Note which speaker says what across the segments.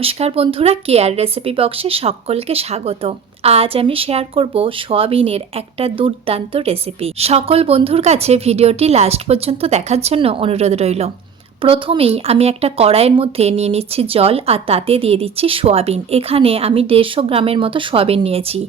Speaker 1: নমস্কার বন্ধুরা care recipe বক্সে সকলকে স্বাগত। আজ আমি শেয়ার করব সোয়াবিনের একটা দুর্দান্ত রেসিপি সকল বন্ধুর কাছে ভিডিওটি লাস্ট পর্যন্ত দেখার জন্য অনুরোধ রইল। প্রথমেই আমি একটা কড়াইয়ের মধ্যে নিয়ে নিচ্ছি জল আর তাতে দিয়ে দিচ্ছি সোয়াবিন। এখানে আমি দেড়শো গ্রামের মতো সোয়াবিন নিয়েছি।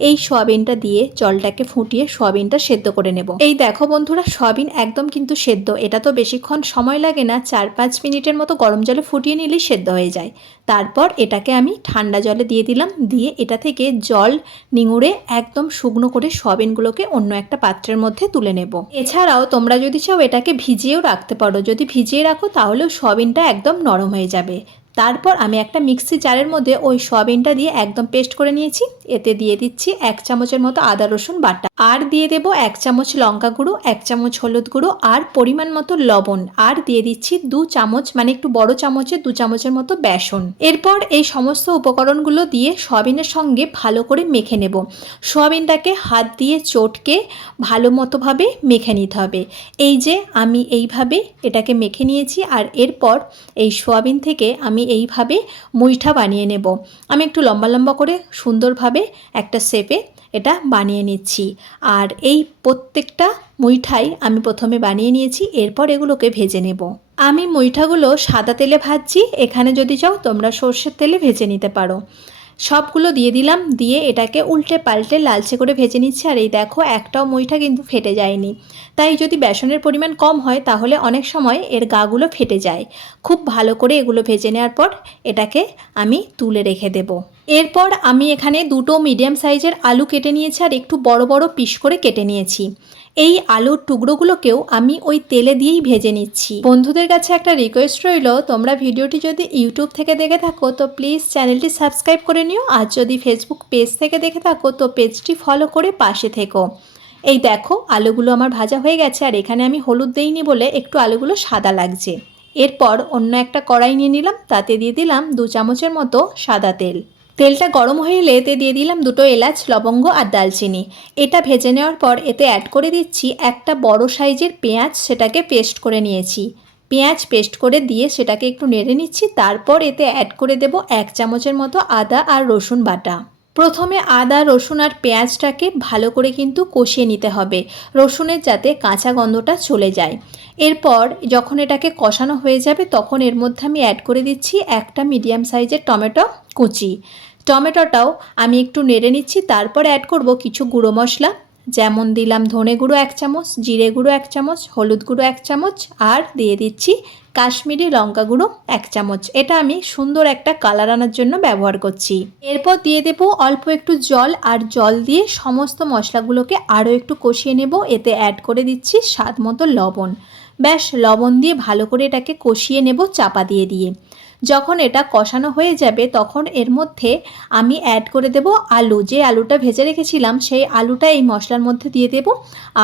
Speaker 1: এই সোয়াবিনটা দিয়ে জলটাকে ফুটিয়ে সোয়াবিনটা সেদ্ধ করে নেব। এই দেখো বন্ধুরা, সোয়াবিন একদম কিন্তু সেদ্ধ। এটা তো বেশিক্ষণ সময় লাগে না চার পাঁচ মিনিটের মতো গরম জলে ফুটিয়ে নিলেই সেদ্ধ হয়ে যায়। তারপর এটাকে আমি ঠান্ডা জলে দিয়ে দিলাম, দিয়ে এটা থেকে জল নিঙুড়ে একদম শুকনো করে সোয়াবিনগুলোকে অন্য একটা পাত্রের মধ্যে তুলে নেব। এছাড়াও তোমরা যদি চাও এটাকে ভিজিয়েও রাখতে পারো। যদি ভিজিয়ে রাখো তাহলেও সোয়াবিনটা একদম নরম হয়ে যাবে। তারপর আমি একটা মিক্সি জারের মধ্যে ওই সয়াবিনটা দিয়ে একদম পেস্ট করে নিয়েছি। এতে দিয়ে দিচ্ছি এক চামচের মতো আদা, রসুন বাটা। আর দিয়ে দেব এক চামচ লঙ্কা গুঁড়ো, এক চামচ হলুদ গুঁড়ো আর পরিমাণ মতো লবণ। আর দিয়ে দিচ্ছি দু চামচ মানে একটু বড় চামচের দু চামচের মতো বেসন। এরপর এই সমস্ত উপকরণগুলো দিয়ে সয়াবিনের সঙ্গে ভালো করে মেখে নেব। সয়াবিনটাকে হাত দিয়ে চটকে ভালো মতোভাবে মেখে নিতে হবে। এই যে আমি এইভাবে এটাকে মেখে নিয়েছি আর এরপর এই সোয়াবিন থেকে আমি এইভাবে মুইঠা বানিয়ে নেব। আমি একটু লম্বা লম্বা করে সুন্দরভাবে একটা শেপে এটা বানিয়ে নিচ্ছি। আর এই প্রত্যেকটা মুইঠাই আমি প্রথমে বানিয়ে নিয়েছি, এরপর এগুলোকে ভেজে নেব। আমি মুইঠাগুলো সাদা তেলে ভাজছি। এখানে যদি চাও তোমরা সর্ষের তেলে ভেজে নিতে পারো। সবগুলো দিয়ে দিলাম, দিয়ে এটাকে উল্টে পাল্টে লালচে করে ভেজে নিচ্ছে। আর এই দেখো, একটাও মুইঠা কিন্তু ফেটে যায়নি। তাই যদি বেসনের পরিমাণ কম হয়, তাহলে অনেক সময় এর গাগুলো ফেটে যায়। খুব ভালো করে এগুলো ভেজে নেওয়ার পর এটাকে আমি তুলে রেখে দেব। এরপর আমি এখানে দুটো মিডিয়াম সাইজের আলু কেটে নিয়েছি আর একটু বড় বড় পিস করে কেটে নিয়েছি। এই আলুর টুকরোগুলোকেও আমি ওই তেলে দিয়েই ভেজে নিচ্ছি। বন্ধুদের কাছে একটা রিকোয়েস্ট রইল, তোমরা ভিডিওটি যদি ইউটিউব থেকে দেখে থাকো, তো প্লিজ চ্যানেলটি সাবস্ক্রাইব করে নিও। আর যদি ফেসবুক পেজ থেকে দেখে থাকো, তো পেজটি ফলো করে পাশে থেকো। এই দেখো, আলুগুলো আমার ভাজা হয়ে গেছে আর এখানে আমি হলুদ দেইনি বলে একটু আলুগুলো সাদা লাগছে। এরপর অন্য একটা কড়াই নিয়ে নিলাম, তাতে দিয়ে দিলাম দু চামচের মতো সাদা তেল। তেলটা গরম হয়ে এলে এতে দিয়ে দিলাম দুটো এলাচ, লবঙ্গ আর দালচিনি। এটা ভেজে নেওয়ার পর এতে অ্যাড করে দিচ্ছি একটা বড় সাইজের পেঁয়াজ, সেটাকে পেস্ট করে নিয়েছি। পেঁয়াজ পেস্ট করে দিয়ে সেটাকে একটু নেড়ে নিচ্ছি, তারপর এতে অ্যাড করে দেব এক চামচের মতো আদা আর রসুন বাটা। প্রথমে আদা, রসুন আর পেঁয়াজটাকে ভালো করে কিন্তু কষিয়ে নিতে হবে, রসুনের যাতে কাঁচা গন্ধটা চলে যায়। এরপর যখন এটাকে কষানো হয়ে যাবে, তখন এর মধ্যে আমি অ্যাড করে দিচ্ছি একটা মিডিয়াম সাইজের টমেটো কুচি। টমেটোটাও আমি একটু নেড়ে নিচ্ছি, তারপর অ্যাড করব কিছু গুঁড়ো মশলা, যেমন দিলাম ধনে গুঁড়ো এক চামচ, জিরে গুঁড়ো এক চামচ, হলুদ গুঁড়ো এক চামচ, আর দিয়ে দিচ্ছি কাশ্মীরি লঙ্কা গুঁড়ো এক চামচ। এটা আমি সুন্দর একটা কালার আনার জন্য ব্যবহার করছি। এরপর দিয়ে দেব অল্প একটু জল আর জল দিয়ে সমস্ত মশলাগুলোকে আরও একটু কষিয়ে নেব। এতে অ্যাড করে দিচ্ছি স্বাদ মতো লবণ। ব্যাস, লবণ দিয়ে ভালো করে এটাকে কষিয়ে নেব চাপা দিয়ে দিয়ে। যখন এটা কষানো হয়ে যাবে, তখন এর মধ্যে আমি অ্যাড করে দেব আলু। যে আলুটা ভেজে রেখেছিলাম, সেই আলুটা এই মশলার মধ্যে দিয়ে দেব।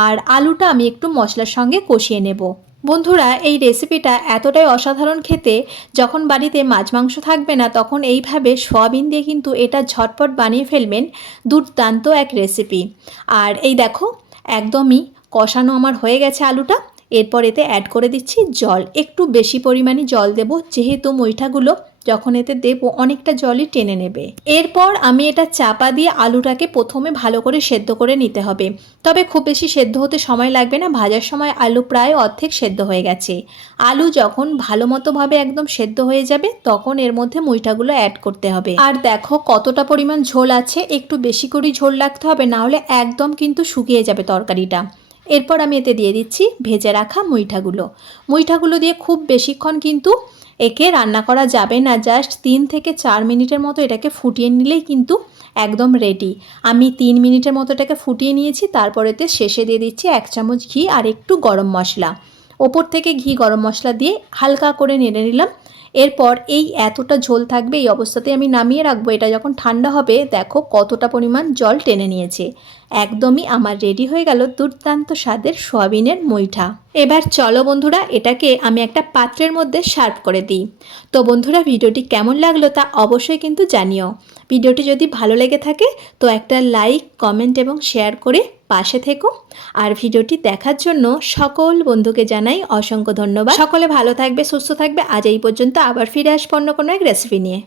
Speaker 1: আর আলুটা আমি একটু মশলার সঙ্গে কষিয়ে নেব। বন্ধুরা, এই রেসিপিটা এতটাই অসাধারণ খেতে, যখন বাড়িতে মাছ মাংস থাকবে না, তখন এইভাবে সোয়াবিন দিয়ে কিন্তু এটা ঝটপট বানিয়ে ফেলবেন দুর্দান্ত এক রেসিপি আর এই দেখো, একদমই কষানো আমার হয়ে গেছে আলুটা। এরপর এতে অ্যাড করে দিচ্ছি জল। একটু বেশি পরিমাণে জল দেব, যেহেতু মইঠাগুলো যখন এতে দেব অনেকটা জলই টেনে নেবে। এরপর আমি এটা চাপা দিয়ে আলুটাকে প্রথমে ভালো করে সেদ্ধ করে নিতে হবে। তবে খুব বেশি সেদ্ধ হতে সময় লাগবে না, ভাজার সময় আলু প্রায় অর্ধেক সেদ্ধ হয়ে গেছে। আলু যখন ভালো মতোভাবে একদম সেদ্ধ হয়ে যাবে, তখন এর মধ্যে মুইটাগুলো অ্যাড করতে হবে। আর দেখো কতটা পরিমাণ ঝোল আছে, একটু বেশি করে ঝোল রাখতে হবে, না হলে একদম কিন্তু শুকিয়ে যাবে তরকারিটা। এরপর আমি এতে দিয়ে দিচ্ছি ভেজে রাখা মুইঠাগুলো। মুইঠাগুলো দিয়ে খুব বেশিক্ষণ কিন্তু একে রান্না করা যাবে না জাস্ট তিন থেকে চার মিনিটের মতো এটাকে ফুটিয়ে নিলেই কিন্তু একদম রেডি আমি তিন মিনিটের মতো এটাকে ফুটিয়ে নিয়েছি, তারপরেতে শেষে দিয়ে দিচ্ছি এক চামচ ঘি আর একটু গরম মশলা। ওপর থেকে ঘি, গরম মশলা দিয়ে হালকা করে নেড়ে নিলাম। এরপর এই এতটা ঝোল থাকবে, এই অবস্থাতে আমি নামিয়ে রাখব। এটা যখন ঠান্ডা হবে, দেখো কতটা পরিমাণ জল টেনে নিয়েছে। একদমই আমার রেডি হয়ে গেল দুর্দান্ত স্বাদের সোয়াবিনের মুইঠা এবার চলো বন্ধুরা, এটাকে আমি একটা পাত্রের মধ্যে সার্ভ করে দিই। তো বন্ধুরা, ভিডিওটি কেমন লাগল তা অবশ্যই কিন্তু জানিও। ভিডিওটি যদি ভালো লেগে থাকে, তো একটা লাইক, কমেন্ট এবং শেয়ার করে পাশে থেকো। আর ভিডিওটি দেখার জন্য সকল বন্ধুকে জানাই অসংখ্য ধন্যবাদ। সকলে ভালো থাকবে, সুস্থ থাকবে। আজ এই পর্যন্ত আবার ফিরে আসব অন্য কোনো এক রেসিপি নিয়ে।